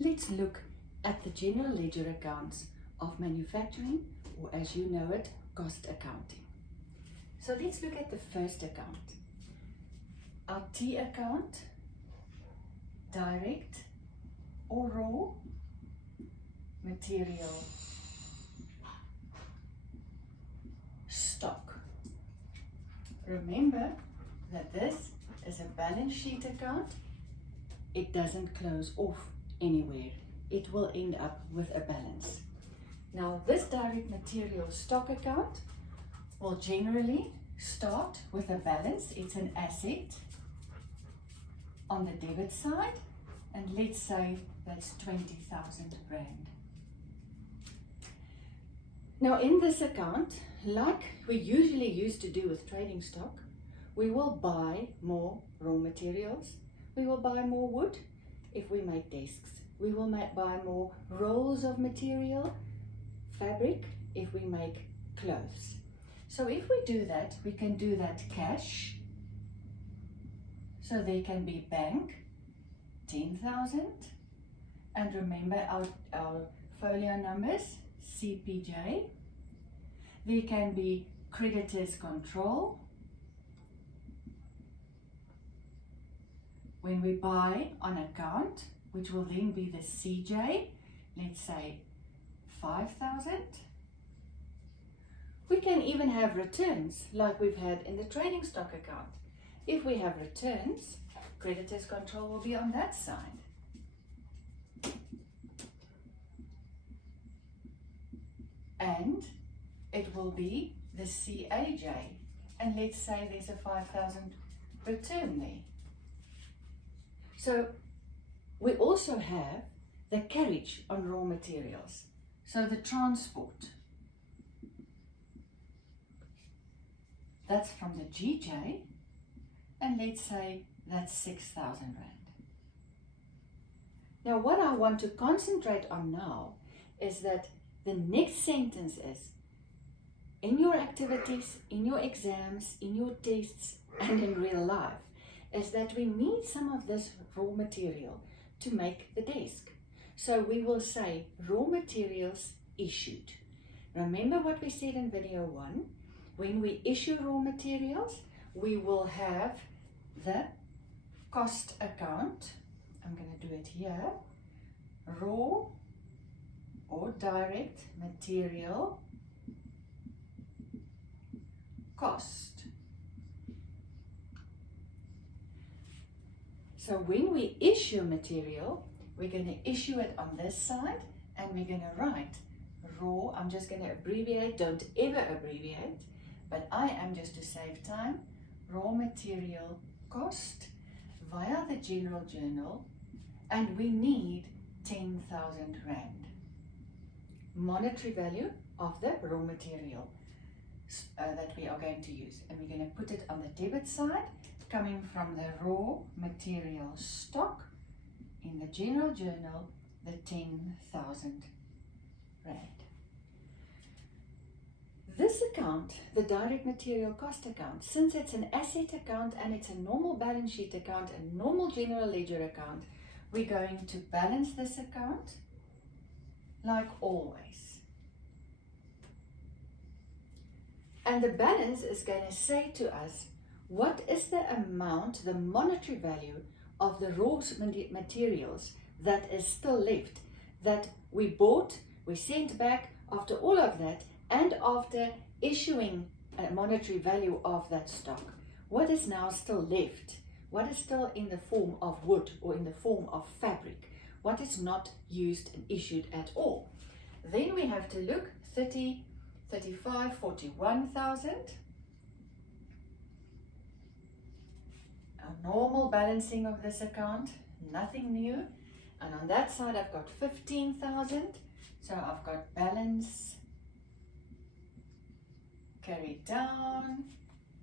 Let's look at the general ledger accounts of manufacturing, or as you know it, cost accounting. So let's look at the first account. Our T account, direct or raw material stock. Remember that this is a balance sheet account. It doesn't close off anywhere. It will end up with a balance. Now this direct material stock account will generally start with a balance. It's an asset on the debit side, and let's say that's 20,000 Rand. Now in this account, like we usually used to do with trading stock, we will buy more raw materials. We will buy more wood if we make desks. We will buy more rolls of material, fabric, if we make clothes. So if we do that, we can do that cash. So there can be bank, 10,000. And remember our folio numbers, CPJ. There can be creditors control. When we buy on account, which will then be the CJ, let's say 5,000. We can even have returns like we've had in the trading stock account. If we have returns, creditors control will be on that side. And it will be the CAJ. And let's say there's a 5,000 return there. So we also have the carriage on raw materials. So the transport. That's from the GJ. And let's say that's 6,000 Rand. Now what I want to concentrate on now is that the next sentence is, in your activities, in your exams, in your tests, and in real life, is that we need some of this raw material to make the desk. So we will say raw materials issued. Remember what we said in video 1? When we issue raw materials, we will have the cost account. I'm going to do it here. Raw or direct material cost. So when we issue material, we're going to issue it on this side, and we're going to write raw. I'm just going to abbreviate. Don't ever abbreviate, but I am, just to save time, raw material cost via the general journal, and we need 10,000 Rand. Monetary value of the raw material that we are going to use, and we're going to put it on the debit side, coming from the raw material stock in the general journal, the 10,000 Rand. This account, the direct material cost account, since it's an asset account and it's a normal balance sheet account, a normal general ledger account, we're going to balance this account like always. And the balance is going to say to us, what is the amount, the monetary value of the raw materials that is still left, that we bought, we sent back after all of that, and after issuing a monetary value of that stock. What is now still left? What is still in the form of wood or in the form of fabric? What is not used and issued at all? Then we have to look 30, 35, 41,000. A normal balancing of this account, nothing new. And on that side I've got 15,000. So I've got balance carried down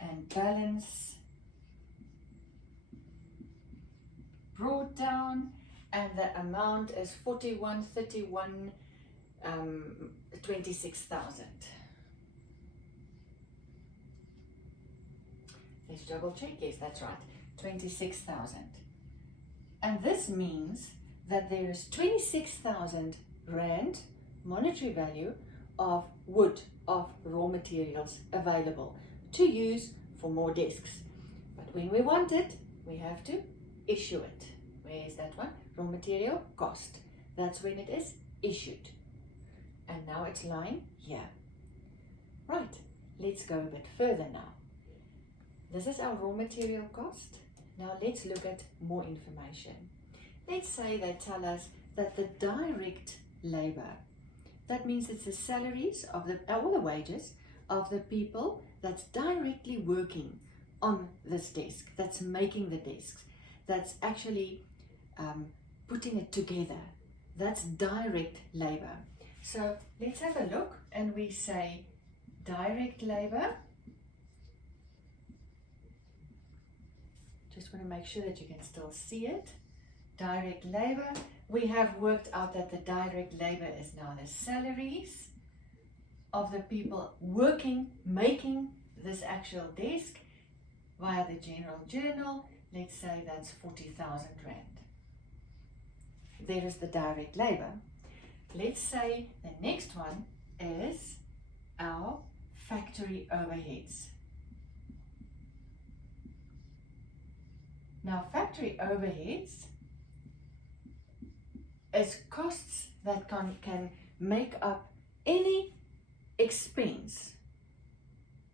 and balance brought down, and the amount is 41, 31, 26,000. Let's double check. Yes, that's right. 26,000. And this means that there is 26,000 Rand monetary value of wood, of raw materials available to use for more desks. But when we want it, we have to issue it. Where is that one? Raw material cost. That's when it is issued. And now it's lying here. Right, let's go a bit further now. This is our raw material cost. Now let's look at more information. Let's say they tell us that the direct labor, that means it's the salaries of all the wages of the people that's directly working on this desk, that's making the desks, that's actually putting it together. That's direct labor. So let's have a look, and we say direct labor. Just want to make sure that you can still see it. Direct labor. We have worked out that the direct labor is now the salaries of the people working, making this actual desk via the general journal. Let's say that's 40,000 Rand. There is the direct labor. Let's say the next one is our factory overheads. Now, factory overheads is costs that can make up any expense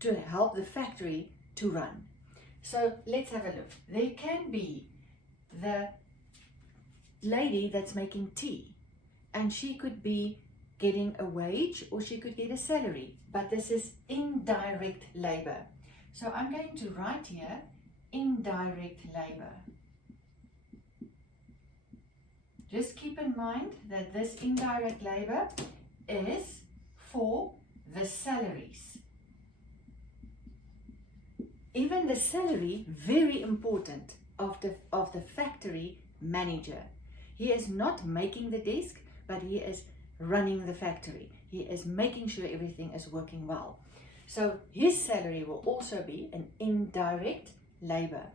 to help the factory to run. So let's have a look. There can be the lady that's making tea, and she could be getting a wage or she could get a salary, but this is indirect labor. So I'm going to write here indirect labor. Just keep in mind that this indirect labor is for the salaries. Even the salary, very important, of the factory manager. He is not making the desk, but he is running the factory. He is making sure everything is working well. So his salary will also be an indirect labor,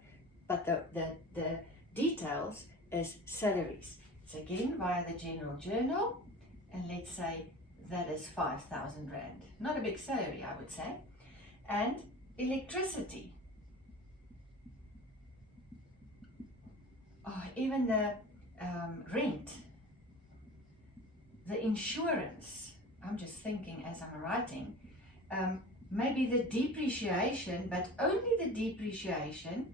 but the details is salaries. So again, via the general journal, and let's say that is 5,000 Rand. Not a big salary, I would say. And electricity. Oh, even the rent, the insurance. I'm just thinking as I'm writing. Maybe the depreciation, but only the depreciation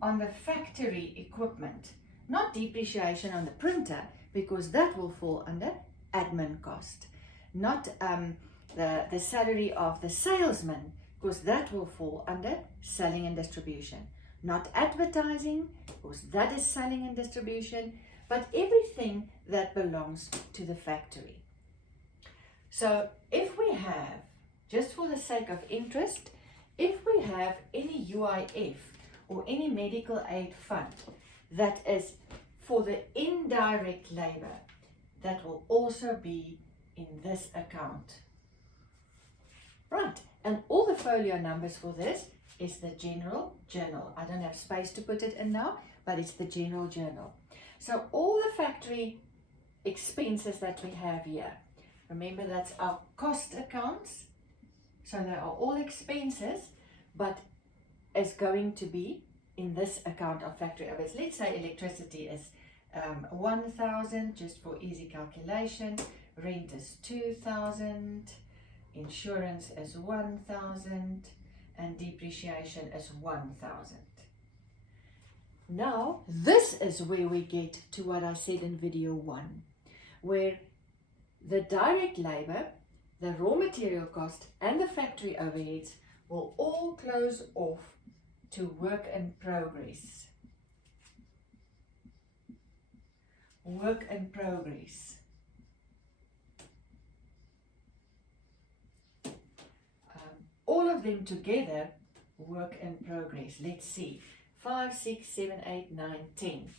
on the factory equipment, not depreciation on the printer, because that will fall under admin cost. Not the salary of the salesman, because that will fall under selling and distribution. Not advertising, because that is selling and distribution, but everything that belongs to the factory. So if we have, just for the sake of interest, if we have any UIF or any medical aid fund that is for the indirect labor, that will also be in this account. Right, and all the folio numbers for this is the general journal. I don't have space to put it in now, but it's the general journal. So all the factory expenses that we have here, remember that's our cost accounts. So they are all expenses, but is going to be in this account of factory overheads. Let's say electricity is 1,000, just for easy calculation. Rent is 2,000. Insurance is 1,000. And depreciation is 1,000. Now, this is where we get to what I said in video 1, where the direct labor, the raw material cost, and the factory overheads will all close off to work in progress. Work in progress. All of them together, work in progress. Let's see. 5, 6, 7, 8, 9, 10.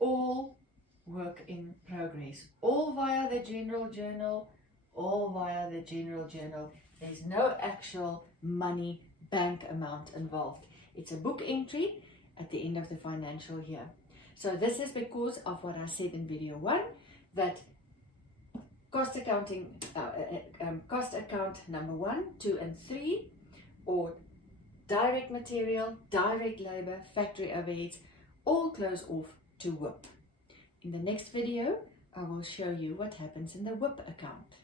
All work in progress. All via the general journal. All via the general journal. There's no actual money bank amount involved. It's a book entry at the end of the financial year. So this is because of what I said in video 1, that cost account number 1, 2 and 3, or direct material, direct labor, factory overheads, all close off to WIP. In the next video, I will show you what happens in the WIP account.